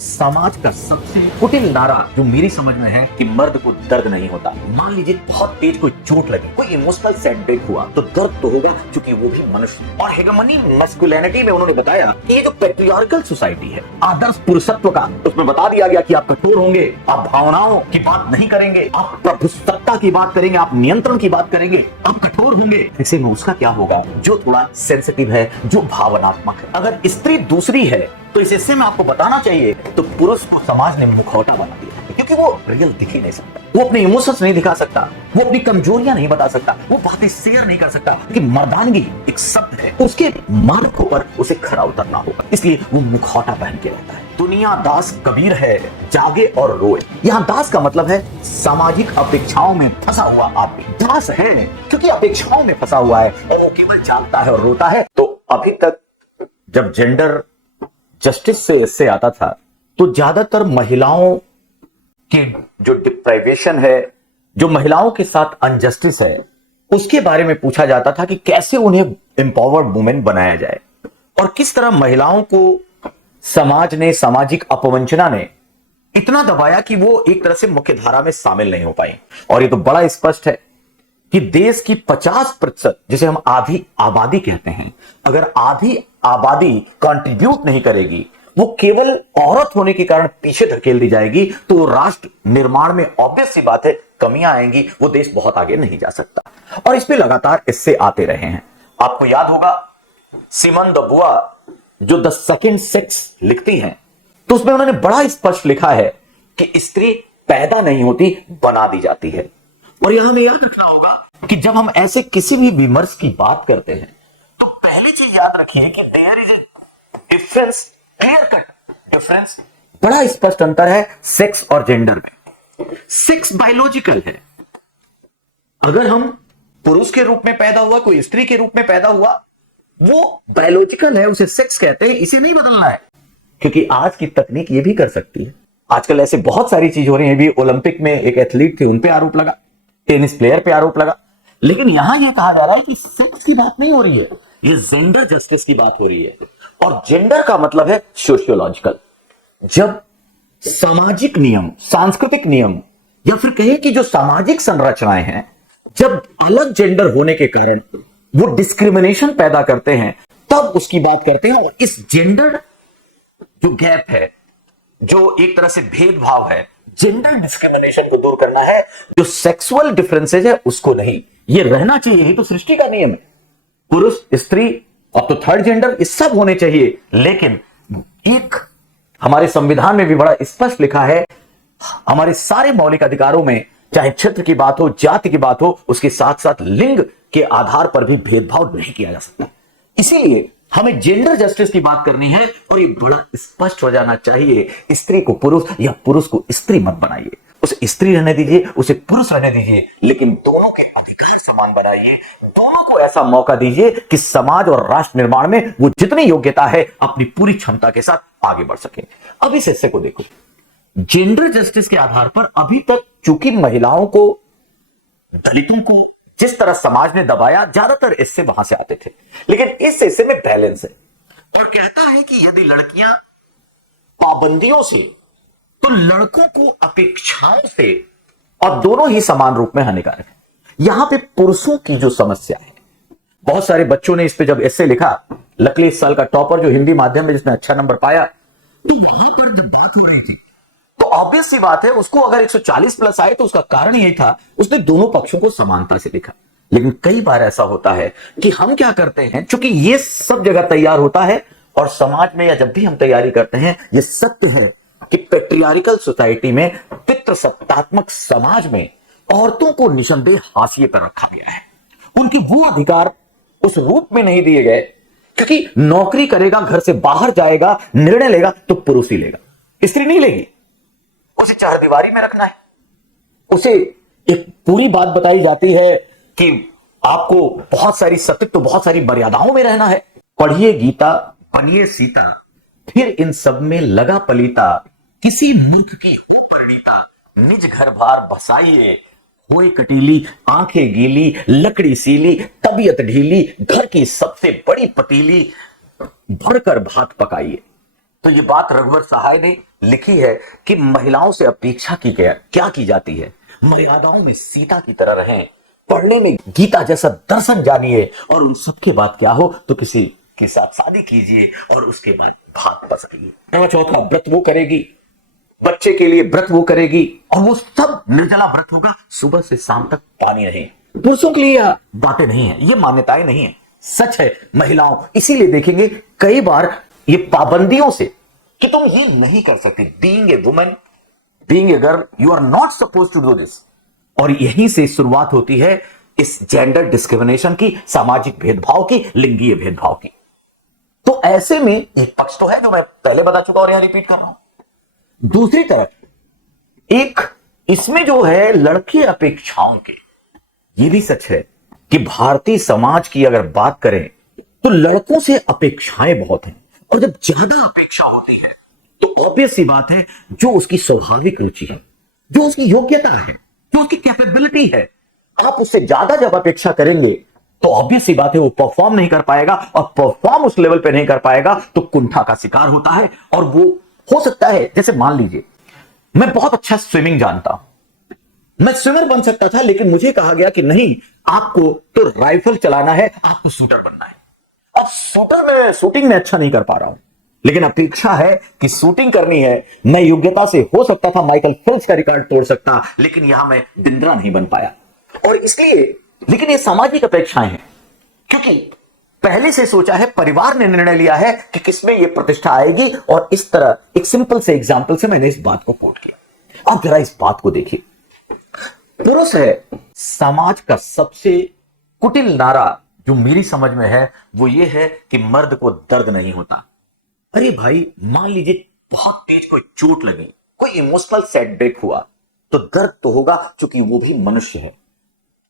समाज का सबसे कुटिल नारा जो मेरी समझ में है कि मर्द को दर्द नहीं होता। मान लीजिए बहुत तेज कोई चोट लगी, कोई इमोशनल सेटबैक हुआ तो दर्द तो होगा, क्योंकि वो भी मनुष्य। और हेगेमनी मस्कुलिनिटी में उन्होंने बताया कि ये जो पैट्रियार्कल सोसाइटी है, आदर्श पुरुषत्व का, उसमें बता दिया गया कि आप कठोर होंगे, आप भावनाओं की बात नहीं करेंगे, आप प्रभुसत्ता की बात करेंगे, आप नियंत्रण की बात करेंगे, आप कठोर होंगे। ऐसे में उसका क्या होगा? जो थोड़ा सेंसिटिव है, जो भावनात्मक है। अगर स्त्री दूसरी है तो इस हिस्से में आपको बताना चाहिए, तो पुरुष को समाज ने मुखौटा बना दिया, क्योंकि वो रियल दिख ही नहीं सकता, वो अपने इमोशंस नहीं दिखा सकता, वो अपनी कमजोरियां नहीं बता सकता, वो बातें शेयर नहीं कर सकता, क्योंकि मर्दानगी एक शब्द है, उसके मार्ग पर उसे खरा उतरना होगा, इसलिए वो मुखौटा पहन के रहता है। दुनिया दास कबीर है, जागे और रोए। यहाँ दास का मतलब है सामाजिक अपेक्षाओं में फंसा हुआ आदमी दास है, क्योंकि अपेक्षाओं में फंसा हुआ है और वो केवल जागता है और रोता है। तो अभी तक जब जेंडर जस्टिस से आता था तो ज्यादातर महिलाओं की जो डिप्राइवेशन है, जो महिलाओं के साथ अनजस्टिस है, उसके बारे में पूछा जाता था कि कैसे उन्हें एम्पावर्ड वुमेन बनाया जाए और किस तरह महिलाओं को समाज ने, सामाजिक अपवंचना ने इतना दबाया कि वो एक तरह से मुख्य धारा में शामिल नहीं हो पाई। और ये तो बड़ा स्पष्ट है कि देश की 50%, जिसे हम आधी आबादी कहते हैं, अगर आधी आबादी कंट्रीब्यूट नहीं करेगी, वो केवल औरत होने के कारण पीछे धकेल दी जाएगी, तो राष्ट्र निर्माण में ऑब्वियस सी बात है कमियां आएंगी, वो देश बहुत आगे नहीं जा सकता। और इस पे लगातार इससे आते रहे हैं। आपको याद होगा सिमन द बुआ जो द सेकंड सेक्स लिखती हैं, तो उसमें उन्होंने बड़ा स्पष्ट लिखा है कि स्त्री पैदा नहीं होती, बना दी जाती है। और यहां हमें याद रखना होगा कि जब हम ऐसे किसी भी विमर्श की बात करते हैं तो पहली चीज याद रखिए कि there is a difference, clear cut difference, बड़ा स्पष्ट अंतर है सेक्स और जेंडर में। सेक्स बायोलॉजिकल है। अगर हम पुरुष के रूप में पैदा हुआ, कोई स्त्री के रूप में पैदा हुआ, वो बायोलॉजिकल है, उसे सेक्स कहते हैं, इसे नहीं बदलना है। क्योंकि आज की तकनीक ये भी कर सकती है। आजकल ऐसे बहुत सारी चीज हो रही है। भी ओलंपिक में एक एथलीट थे, उन पे आरोप लगा, टेनिस प्लेयर पे आरोप लगा, लेकिन यहां यह कहा जा रहा है कि सेक्स की बात नहीं हो रही है, ये जेंडर जस्टिस की बात हो रही है। और जेंडर का मतलब है सोशियोलॉजिकल। जब सामाजिक नियम, सांस्कृतिक नियम, या फिर कहें कि जो सामाजिक संरचनाएं हैं, जब अलग जेंडर होने के कारण वो डिस्क्रिमिनेशन पैदा करते हैं, तब उसकी बात करते हैं। और इस जेंडर जो गैप है, जो एक तरह से भेदभाव है, जेंडर डिस्क्रिमिनेशन को दूर करना है, जो सेक्सुअल डिफरेंसेज है उसको नहीं, ये रहना चाहिए, यही तो सृष्टि का नियम है। पुरुष, स्त्री, अब तो थर्ड जेंडर, ये सब होने चाहिए। लेकिन एक हमारे संविधान में भी बड़ा स्पष्ट लिखा है, हमारे सारे मौलिक अधिकारों में, चाहे क्षेत्र की बात हो, जाति की बात हो, उसके साथ साथ लिंग के आधार पर भी भेदभाव नहीं किया जा सकता। इसीलिए हमें जेंडर जस्टिस की बात करनी है और ये बड़ा स्पष्ट हो जाना चाहिए। स्त्री को पुरुष या पुरुष को स्त्री मत बनाइए, उसे स्त्री रहने दीजिए, उसे पुरुष रहने दीजिए, लेकिन दोनों के अधिकार समान बनाइए। दोनों को ऐसा मौका दीजिए कि समाज और राष्ट्र निर्माण में वो जितनी योग्यता है अपनी पूरी क्षमता के साथ आगे बढ़ सके। अब इस हिस्से को देखो, जेंडर जस्टिस के आधार पर अभी तक चूंकि महिलाओं को, दलितों को जिस तरह समाज ने दबाया, ज्यादातर इससे वहां से आते थे, लेकिन इस हिस्से में बैलेंस है। और कहता है कि यदि लड़कियां पाबंदियों से, तो लड़कों को अपेक्षाओं से, और दोनों ही समान रूप में हानिकारक है। यहां पे पुरुषों की जो समस्या है, बहुत सारे बच्चों ने इस पे जब ऐसे लिखा, लकली इस साल का टॉपर जो हिंदी माध्यम में जिसने अच्छा नंबर पाया, तो वहां पर जब बात हो रही थी तो ऑब्वियस सी बात है, उसको अगर 140 प्लस आए तो उसका कारण यही था, उसने दोनों पक्षों को समानता से लिखा। लेकिन कई बार ऐसा होता है कि हम क्या करते हैं, क्योंकि ये सब जगह तैयार होता है और समाज में, या जब भी हम तैयारी करते हैं, ये सत्य है कि पैट्रियार्कल सोसाइटी में, पितृसत्तात्मक समाज में औरतों को निसंदेह हाशिए पर रखा गया है। उनके वो अधिकार उस रूप में नहीं दिए गए, क्योंकि नौकरी करेगा, घर से बाहर जाएगा, निर्णय लेगा तो पुरुष ही लेगा, स्त्री नहीं लेगी। उसे चारदीवारी में रखना है, उसे एक पूरी बात बताई जाती है कि आपको बहुत सारी सतीत्व, बहुत सारी मर्यादाओं में रहना है। पढ़िए गीता, बनिए सीता, फिर इन सब में लगा पलीता, किसी मूर्ख की हो परिणीता, निज घर बार बसाइए, होए कटीली, आंखें गीली, लकड़ी सीली, तबीयत ढीली, घर की सबसे बड़ी पतीली, भरकर भात पकाइए। तो ये बात रघुवर सहाय ने लिखी है कि महिलाओं से अपेक्षा की क्या की जाती है। मर्यादाओं में सीता की तरह रहें, पढ़ने में गीता जैसा दर्शन जानिए, और उन सबके बाद क्या हो तो किसी के साथ शादी कीजिए और उसके बाद भात पसाइए। नंबर चौथा, व्रत वो करेगी, बच्चे के लिए व्रत वो करेगी, और वो सब निर्जला व्रत होगा, सुबह से शाम तक पानी नहीं। पुरुषों के लिए बातें नहीं है, ये मान्यताएं नहीं है, सच है महिलाओं। इसीलिए देखेंगे कई बार ये पाबंदियों से कि तुम ये नहीं कर सकते, being a woman, being a girl, you are not suppose to do this. और यहीं से शुरुआत होती है इस जेंडर डिस्क्रिमिनेशन की, सामाजिक भेदभाव की, लिंगीय भेदभाव की। तो ऐसे में एक पक्ष तो है जो मैं पहले बता चुका और यहां रिपीट कर रहा हूं। दूसरी तरफ एक इसमें जो है लड़की अपेक्षाओं के, ये भी सच है कि भारतीय समाज की अगर बात करें तो लड़कों से अपेक्षाएं बहुत हैं, और जब ज्यादा अपेक्षा होती है तो ऑब्वियस सी बात है जो उसकी स्वाभाविक रुचि है, जो उसकी योग्यता है, जो उसकी कैपेबिलिटी है, आप उससे ज्यादा जब अपेक्षा करेंगे तो ऑब्वियस सी बात है वो परफॉर्म नहीं कर पाएगा, और परफॉर्म उस लेवल पे नहीं कर पाएगा तो कुंठा का शिकार होता है। और वो हो सकता है, जैसे मान लीजिए मैं बहुत अच्छा स्विमिंग जानता हूं, मैं स्विमर बन सकता था, लेकिन मुझे कहा गया कि नहीं, आपको तो राइफल चलाना है, आपको शूटर बनना है। अब शूटर में शूटिंग में अच्छा नहीं कर पा रहा हूं, लेकिन अपेक्षा है कि शूटिंग करनी है। मैं योग्यता से हो सकता था माइकल फेल्प्स का रिकॉर्ड तोड़ सकता, लेकिन यहां मैं बिंद्रा नहीं बन पाया। और इसलिए, लेकिन ये सामाजिक अपेक्षाएं हैं, क्योंकि पहले से सोचा है, परिवार ने निर्णय लिया है कि किसमें ये प्रतिष्ठा आएगी। और इस तरह एक सिंपल से एग्जांपल से मैंने इस बात को कोट किया। अब जरा इस बात को देखिए, पुरुष है समाज का सबसे कुटिल नारा जो मेरी समझ में है वो ये है कि मर्द को दर्द नहीं होता। अरे भाई, मान लीजिए बहुत तेज कोई चोट लगी, कोई इमोशनल सेटबैक हुआ, तो दर्द तो होगा, क्योंकि वो भी मनुष्य है।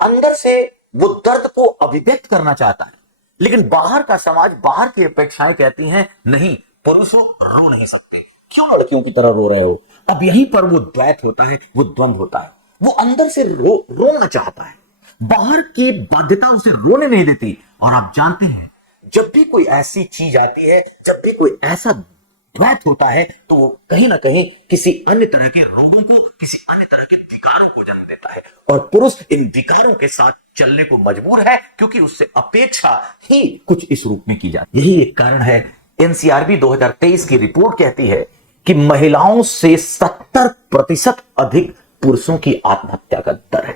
अंदर से वो दर्द को अभिव्यक्त करना चाहता है, लेकिन बाहर का समाज, बाहर की अपेक्षाएं कहती हैं नहीं, पुरुष रो नहीं सकते, क्यों लड़कियों की तरह रो रहे हो। अब यहीं पर वो द्वैत होता है, वो द्वंद्व होता है। वो अंदर से रोना चाहता है, बाहर की बाध्यता उसे रोने नहीं देती। और आप जानते हैं, जब भी कोई ऐसी चीज आती है, जब भी कोई ऐसा द्वैत होता है, तो वो कहीं ना कहीं किसी अन्य तरह के रोगों को, किसी अन्य तरह के विकारों को जन्म देता है। और पुरुष इन विकारों के साथ चलने को मजबूर है, क्योंकि उससे अपेक्षा ही कुछ इस रूप में की जाती है। यही एक कारण है, एनसीआरबी 2023 की रिपोर्ट कहती है कि महिलाओं से 70% अधिक पुरुषों की आत्महत्या का दर है।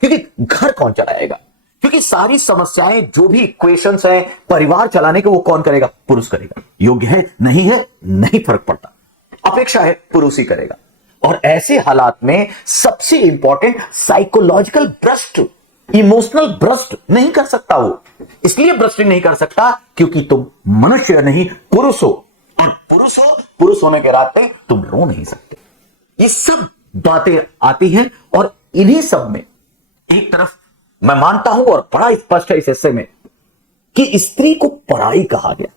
क्योंकि घर कौन चलाएगा, क्योंकि सारी समस्याएं, जो भी इक्वेशंस हैं परिवार चलाने के, वो कौन करेगा, पुरुष करेगा। योग्य है नहीं फर्क पड़ता, अपेक्षा है पुरुष ही करेगा। और ऐसे हालात में सबसे important psychological burst, emotional burst नहीं कर सकता वो। इसलिए ब्रस्टिंग नहीं कर सकता क्योंकि तुम मनुष्य नहीं, पुरुष हो, और पुरुष होने के नाते तुम रो नहीं सकते। ये सब बातें आती हैं, और इन्हीं सब में एक तरफ मैं मानता हूं, और बड़ा स्पष्ट है इस हिस्से में, कि स्त्री को पराई कहा गया।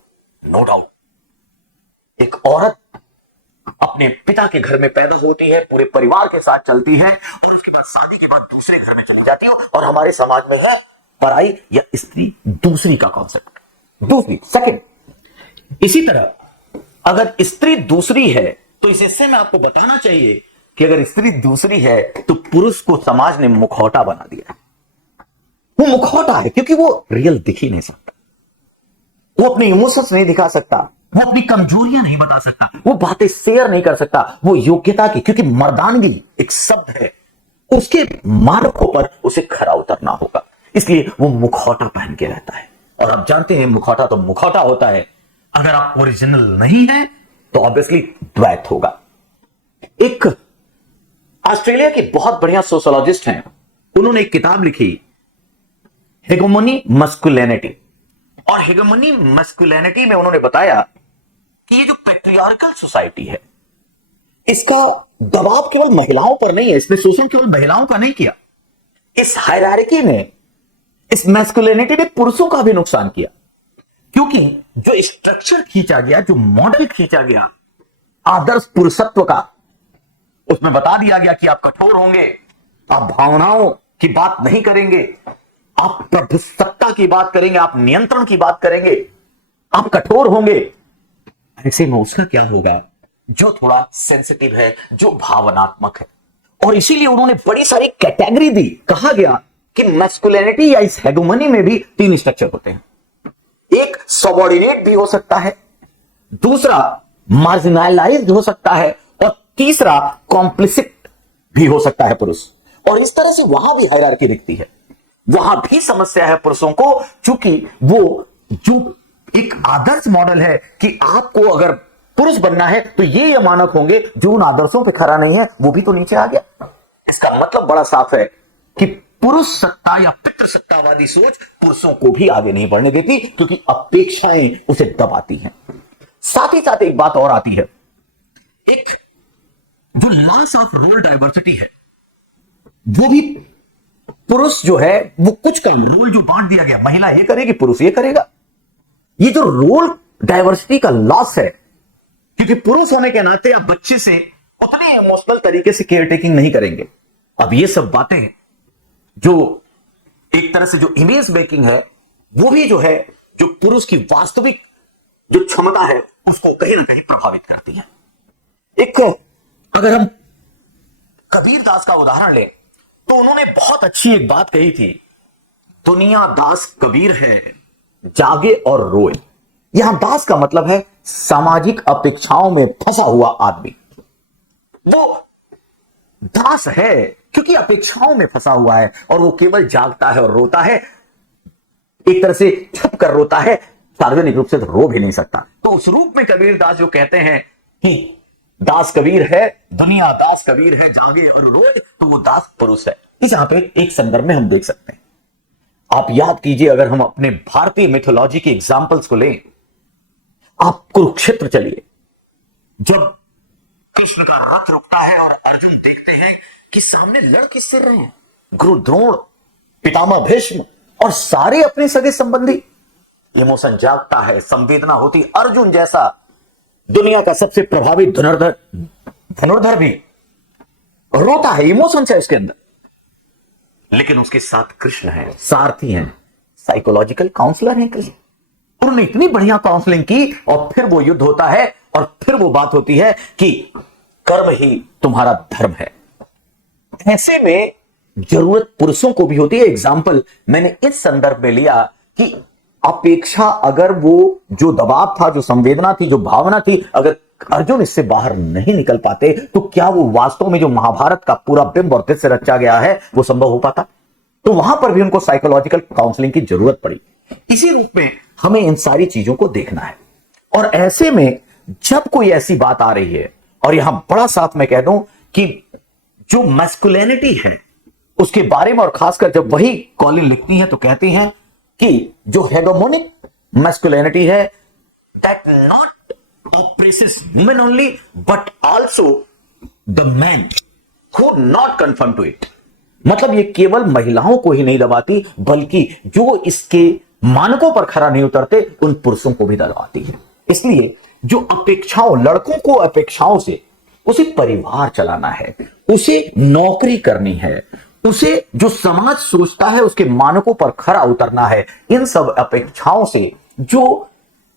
नो डाउट, एक औरत अपने पिता के घर में पैदा होती है, पूरे परिवार के साथ चलती है, और उसके बाद शादी के बाद दूसरे घर में चली जाती है, और हमारे समाज में है पराई या स्त्री दूसरी का कॉन्सेप्ट, दूसरी, सेकंड। इसी तरह अगर स्त्री दूसरी है, तो इस हिस्से में आपको बताना चाहिए कि अगर स्त्री दूसरी है तो पुरुष को समाज ने मुखौटा बना दिया। वो मुखौटा है क्योंकि वो रियल दिख ही नहीं सकता, वो अपने इमोशंस नहीं दिखा सकता, वो अपनी कमजोरियां नहीं बता सकता, वो बातें शेयर नहीं कर सकता, वो योग्यता की, क्योंकि मर्दानगी एक शब्द है, उसके मानकों पर उसे खरा उतरना होगा, इसलिए वो मुखौटा पहन के रहता है। और आप जानते हैं मुखौटा तो मुखौटा होता है, अगर आप ओरिजिनल नहीं है तो ऑब्वियसली द्वैत होगा। एक ऑस्ट्रेलिया की बहुत बढ़िया सोशियोलॉजिस्ट हैं, उन्होंने एक किताब लिखी, हेगेमोनी मस्कुलिनिटी। और हेगेमोनी मस्कुलिनिटी में उन्होंने बताया कि ये जो पैट्रियार्कल सोसाइटी है, इसका दबाव केवल महिलाओं पर नहीं है, इसने शोषण केवल महिलाओं का नहीं किया, इस हायरार्की ने, इस मैस्कुलिनिटी ने पुरुषों का भी नुकसान किया। क्योंकि जो स्ट्रक्चर खींचा गया, जो मॉडल खींचा गया आदर्श पुरुषत्व का, उसमें बता दिया गया कि आप कठोर होंगे, आप भावनाओं की बात नहीं करेंगे, आप प्रभुसत्ता की बात करेंगे, आप नियंत्रण की बात करेंगे, आप कठोर होंगे। ऐसे में उसका क्या होगा, जो थोड़ा सेंसिटिव है, जो भावनात्मक है। और इसीलिए उन्होंने बड़ी सारी कैटेगरी दी। कहा गया कि मैस्कुलिनिटी या इस हेगोमनी में भी 3 स्ट्रक्चर होते हैं। एक सबऑर्डिनेट भी हो सकता है, दूसरा मार्जिनलाइज्ड हो सकता है, और तीसरा कॉम्प्लिसिट भी हो सकता है पुरुष। और इस तरह से वहां भी हायरार्की दिखती है, वहां भी समस्या है पुरुषों को, चूंकि वो जो एक आदर्श मॉडल है कि आपको अगर पुरुष बनना है तो ये मानक होंगे, जो उन आदर्शों पे खरा नहीं है वो भी तो नीचे आ गया। इसका मतलब बड़ा साफ है कि पुरुष सत्ता या पितृसत्तावादी सोच पुरुषों को भी आगे नहीं बढ़ने देती, क्योंकि अपेक्षाएं उसे दबाती हैं। साथ ही साथ एक बात और आती है, एक जो लॉस ऑफ रोल डाइवर्सिटी है, वो भी पुरुष जो है वो कुछ काम रोल जो बांट दिया गया, महिला ये करेगी पुरुष ये करेगा, ये जो रोल डाइवर्सिटी का लॉस है, क्योंकि पुरुष होने के नाते आप बच्चे से उतने इमोशनल तरीके से केयर टेकिंग नहीं करेंगे। अब ये सब बातें जो एक तरह से जो इमेज मेकिंग है, वो भी जो है जो पुरुष की वास्तविक जो क्षमता है उसको कहीं ना कहीं प्रभावित करती है। एक अगर हम कबीर दास का उदाहरण लें तो उन्होंने बहुत अच्छी एक बात कही थी, दुनिया दास कबीर है जागे और रोए। यहां दास का मतलब है सामाजिक अपेक्षाओं में फंसा हुआ आदमी। वो दास है क्योंकि अपेक्षाओं में फंसा हुआ है, और वो केवल जागता है और रोता है, एक तरह से छुप कर रोता है, सार्वजनिक रूप से तो रो भी नहीं सकता। तो उस रूप में कबीर दास जो कहते हैं कि दास कबीर है, दुनिया दास कबीर है जागे और रोए, तो वो दास पुरुष है। इस यहां पे एक संदर्भ में हम देख सकते हैं। आप याद कीजिए, अगर हम अपने भारतीय मिथोलॉजी के एग्जाम्पल्स को लें, आप कुरुक्षेत्र चलिए, जब कृष्ण का रथ रुकता है और अर्जुन देखते हैं कि सामने लड़ किससे रहे हैं, गुरु द्रोण, पितामह भीष्म और सारे अपने सगे संबंधी। इमोशन जागता है, संवेदना होती। अर्जुन जैसा दुनिया का सबसे प्रभावी धनुर्धर भी रोता है, इमोशन है उसके अंदर। लेकिन उसके साथ कृष्ण है, सारथी हैं, साइकोलॉजिकल काउंसलर हैं कृष्ण। उन्होंने इतनी बढ़िया काउंसलिंग की, और फिर वो युद्ध होता है, और फिर वो बात होती है कि कर्म ही तुम्हारा धर्म है। ऐसे में जरूरत पुरुषों को भी होती है। एग्जाम्पल मैंने इस संदर्भ में लिया कि अपेक्षा, अगर वो जो दबाव था, जो संवेदना थी, जो भावना थी, अगर अर्जुन इससे बाहर नहीं निकल पाते तो क्या वो वास्तव में जो महाभारत का पूरा बिंब और दृश्य रचा गया है वो संभव हो पाता? तो वहां पर भी उनको साइकोलॉजिकल काउंसलिंग की जरूरत पड़ी। इसी रूप में हमें इन सारी चीजों को देखना है। और ऐसे में जब कोई ऐसी बात आ रही है, और यहां बड़ा साफ मैं कह दूं कि जो मैस्कुलिनिटी है उसके बारे में, और खासकर जब वही कॉलिन लिखती हैं तो कहती हैं कि जो हेगोमोनिक मैस्कुलिनिटी है, that not oppresses women only but also the men who not conform to it। मतलब ये केवल महिलाओं को ही नहीं दबाती, बल्कि जो इसके मानकों पर खरा नहीं उतरते उन पुरुषों को भी दबाती है। इसलिए जो अपेक्षाओं, लड़कों को अपेक्षाओं से, उसे परिवार चलाना है, उसे नौकरी करनी है, उसे जो समाज सोचता है उसके मानकों पर खरा उतरना है, इन सब अपेक्षाओं से जो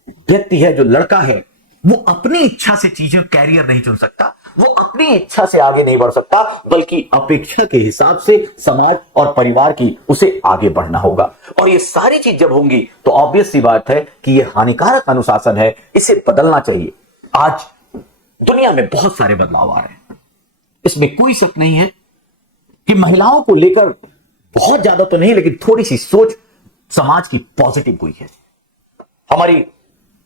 व्यक्ति है, जो लड़का है, वो अपनी इच्छा से चीजें, कैरियर नहीं चुन सकता, वो अपनी इच्छा से आगे नहीं बढ़ सकता, बल्कि अपेक्षा के हिसाब से समाज और परिवार की उसे आगे बढ़ना होगा। और ये सारी चीज जब होंगी तो ऑब्वियस सी बात है कि ये हानिकारक अनुशासन है, इसे बदलना चाहिए। आज दुनिया में बहुत सारे बदलाव आ रहे हैं, इसमें कोई शक नहीं है कि महिलाओं को लेकर बहुत ज्यादा तो नहीं, लेकिन थोड़ी सी सोच समाज की पॉजिटिव हुई है। हमारी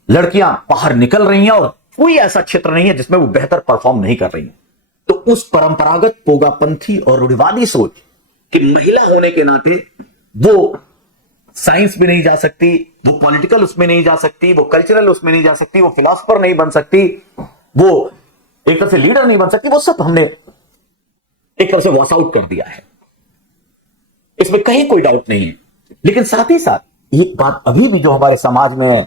लड़कियां बाहर निकल रही हैं और कोई ऐसा क्षेत्र नहीं है जिसमें वो बेहतर परफॉर्म नहीं कर रही हैं। तो उस परंपरागत पोगापंथी और रूढ़िवादी सोच कि महिला होने के नाते वो साइंस में नहीं जा सकती, वो पॉलिटिकल उसमें नहीं जा सकती, वो कल्चरल उसमें नहीं जा सकती, वो फिलोसफर नहीं बन सकती, वो एक तरह से लीडर नहीं बन सकती, वो सब हमने एक तरह से वॉश आउट कर दिया है, इसमें कहीं कोई डाउट नहीं है। लेकिन साथ ही साथ एक बात अभी भी जो हमारे समाज में है,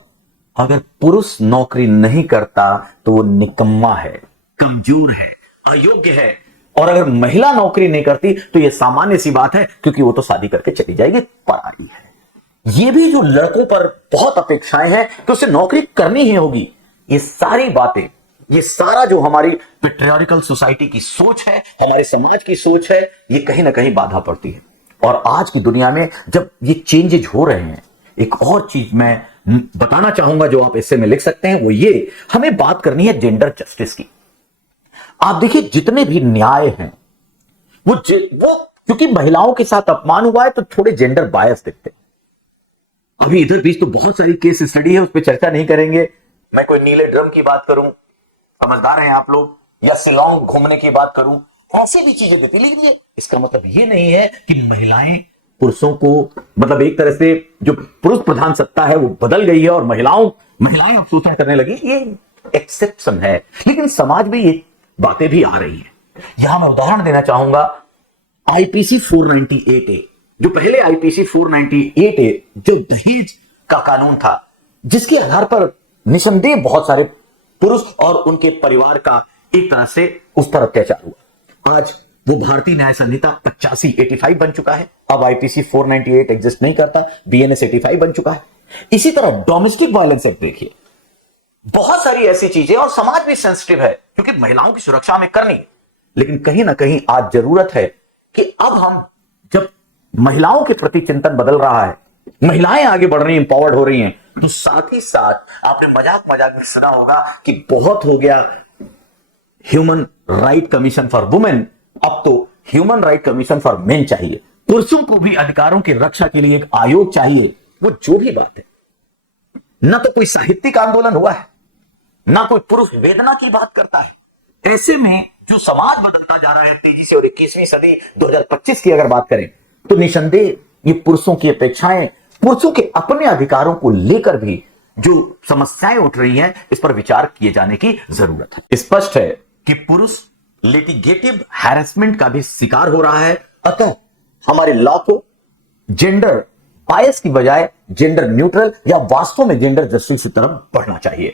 अगर पुरुष नौकरी नहीं करता तो वो निकम्मा है, कमजोर है, अयोग्य है। और अगर महिला नौकरी नहीं करती तो ये सामान्य सी बात है, क्योंकि वो तो शादी करके चली जाएगी, पराई है। ये भी जो लड़कों पर बहुत अपेक्षाएं हैं कि उसे नौकरी करनी ही होगी, ये सारी बातें, ये सारा जो हमारी पेट्रियार्कल सोसाइटी की सोच है, हमारे समाज की सोच है, ये कहीं ना कहीं बाधा पड़ती है। और आज की दुनिया में जब ये चेंजेज हो रहे हैं, एक और चीज मैं बताना चाहूंगा जो आप इससे में लिख सकते हैं, वो ये, हमें बात करनी है जेंडर जस्टिस की। आप देखिए जितने भी न्याय हैं वो क्योंकि महिलाओं के साथ अपमान हुआ है तो थोड़े जेंडर बायस दिखते हैं। अभी इधर बीच तो बहुत सारी केस स्टडी है, उस पर चर्चा नहीं करेंगे। मैं कोई नीले ड्रम की बात करूं, समझदार हैं आप लोग, या शिलोंग घूमने की बात करूं, ऐसी भी चीजें देती। लेकिन ये इसका मतलब ये नहीं है कि महिलाएं पुरुषों को, मतलब एक तरह से जो पुरुष प्रधान सत्ता है वो बदल गई है और महिलाएं अब शोषण करने लगी, ये एक्सेप्शन है। लेकिन समाज में ये बातें भी आ रही है। यहां मैं उदाहरण देना चाहूंगा आईपीसी 498A, जो पहले आईपीसी 498A जो दहेज का कानून था, जिसके आधार पर निसंदेह बहुत सारे पुरुष और उनके परिवार का एक तरह से उस पर अत्याचार हुआ। आज वो भारतीय न्याय संहिता 85 बन चुका है। अब आईपीसी 498 एग्जिस्ट नहीं करता, बीएनएस 85 बन चुका है। इसी तरह डोमेस्टिक वायलेंस एक्ट देखिए, बहुत सारी ऐसी चीजें, और समाज भी सेंसिटिव है क्योंकि महिलाओं की सुरक्षा में करनी है। लेकिन कहीं ना कहीं आज जरूरत है कि अब हम, जब महिलाओं के प्रति चिंतन बदल रहा है, महिलाएं आगे बढ़ रही हैं, एम्पावर्ड हो रही हैं, तो साथ ही साथ आपने मजाक में सुना होगा कि बहुत हो गया human right commission for women, अब तो human right commission for main चाहिए। पुरुषों को भी अधिकारों की रक्षा के लिए एक आयोग चाहिए। वो जो भी बात है, ना तो कोई साहित्यिक आंदोलन हुआ है, ना कोई पुरुष वेदना की बात करता है। ऐसे में जो समाज बदलता जा रहा है तेजी से, और 21वीं सदी 2025 की अगर बात करें तो निसंदेह ये पुरुषों की अपेक्षाएं, पुरुषों के अपने अधिकारों को लेकर भी जो समस्याएं उठ रही हैं, इस पर विचार किए जाने की जरूरत है। स्पष्ट है कि पुरुष लिटिगेटिव हैरेसमेंट का भी शिकार हो रहा है। अतः हमारे लॉ को जेंडर बायस की बजाय जेंडर न्यूट्रल या वास्तव में जेंडर जस्टिस की तरफ बढ़ना चाहिए।